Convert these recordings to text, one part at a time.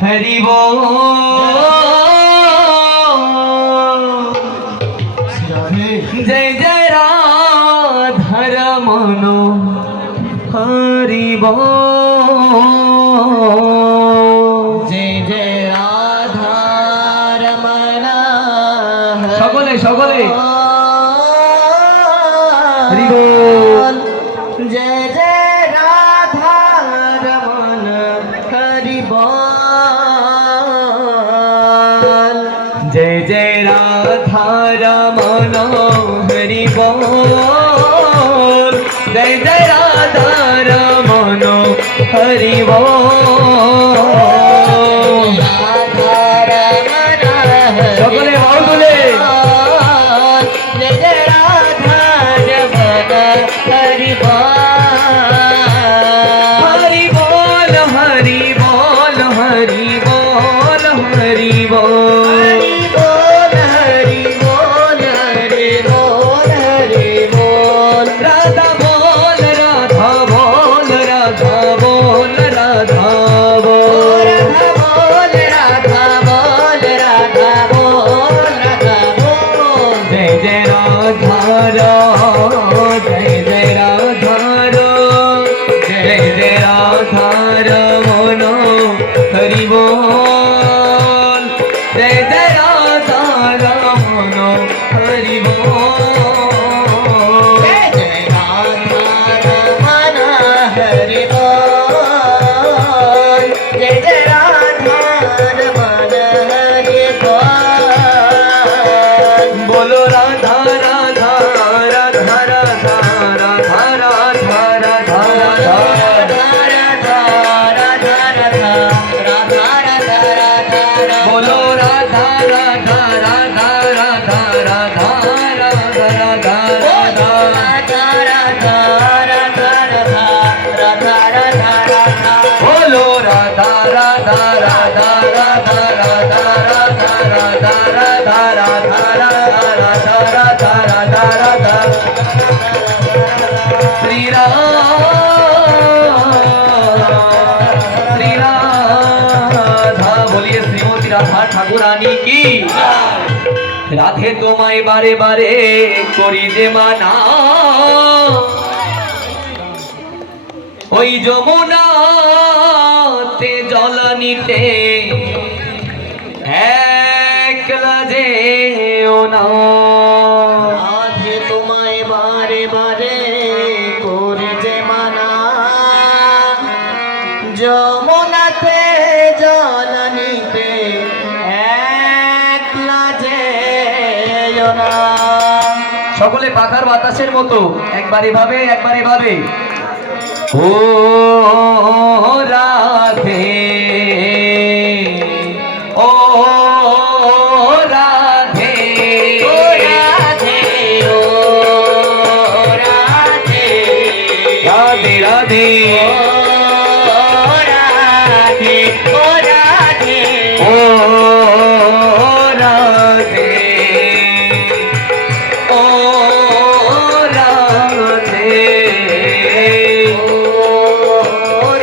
हरि बोल जय जय राधा रमन हरि बोल जय जय राधा रमन सकले सकले हरि बोल जय जय राधा रमन हरि बोल जय जय राधा रमन हरि बोल जय जय राधा रमन हरि बोल राधा रमन সকলে ভাও তুলে जय जय राधा रमन हरि हरि बोल हरि बोल हरि बोल हरि बोल हरि बोल हरि बोल हरि बोल राधा बोल राधा बोल राधा बोल राधा बोल राधा बोल राधा बोल राधा बोल जय जय राधा रो जय जय राधा रो जय जय राधा रमन हरि बोल जय जय राधा रमन हरि बोल जय जय राधा रमन हरि बोल जय जय राधा रमन हरि बोल बोलो राधा राधा राधा राधा राधा राधा राधा राधा बोलो राधा राधा राधा राधा राधा राधा राधा बोलो राधा राधा राधा राधा राधा राधा राधा राधा राधा राधा राधा राधा राधा श्री राधा बोलिए श्रीमती राधा ठाकुरानी की राधे তোমায় বারে বারে করি যে মানা ওই যমুনাতে জল নিতে একলা যেও না রাধে তোমায় বারে বারে করে যে মানা যমুনাতে জল নিতে একলা যেও না সকলে পাখার বাতাসের মতো একবার এভাবে একবার এভাবে ও রাধে ও রাধে ও রাধে ও রাধে রাধে রাধে ও রাধে ও রাধে ও রাধে ও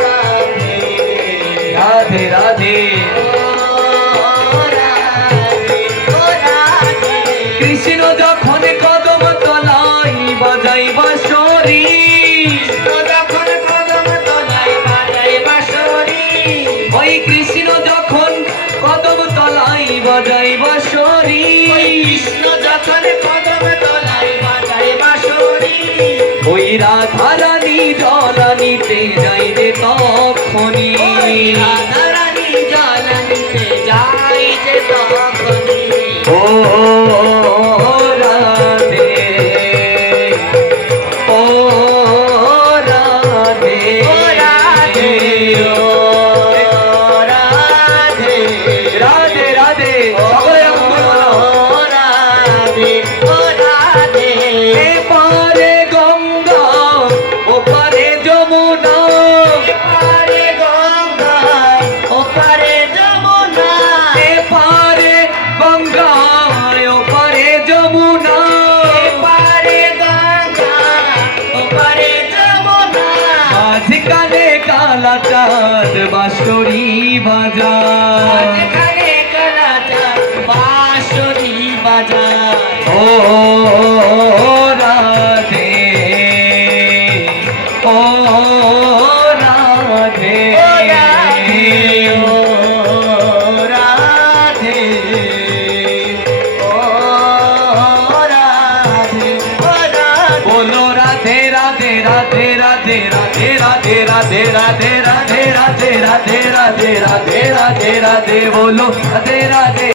রাধে রাধে রাধে কৃষ্ণ যখন কদম তলাই বাজাই বাঁশরি ওই কৃষ্ণ যখন কদম তলাই বাজাই বাঁশরি ওই রাধা রানী জলানিতে যাই রে তখনি ও রাধে ও রাধে রাধে রাধে সকলে একবার বলো এপারে গঙ্গা ওপারে যমুনা চাঁদ বাঁশরি বাজায় যেখানে কালা চাঁদ বাঁশরি বাজায় ও রাধে ও রাধে ও রাধে ও রাধে ও রাধে ও রাধে बोलो राधे राधे राधे राधे राधे राधे राधे राधे राधे राधे राधे राधे राधे राधे राधे बोलो राधे राधे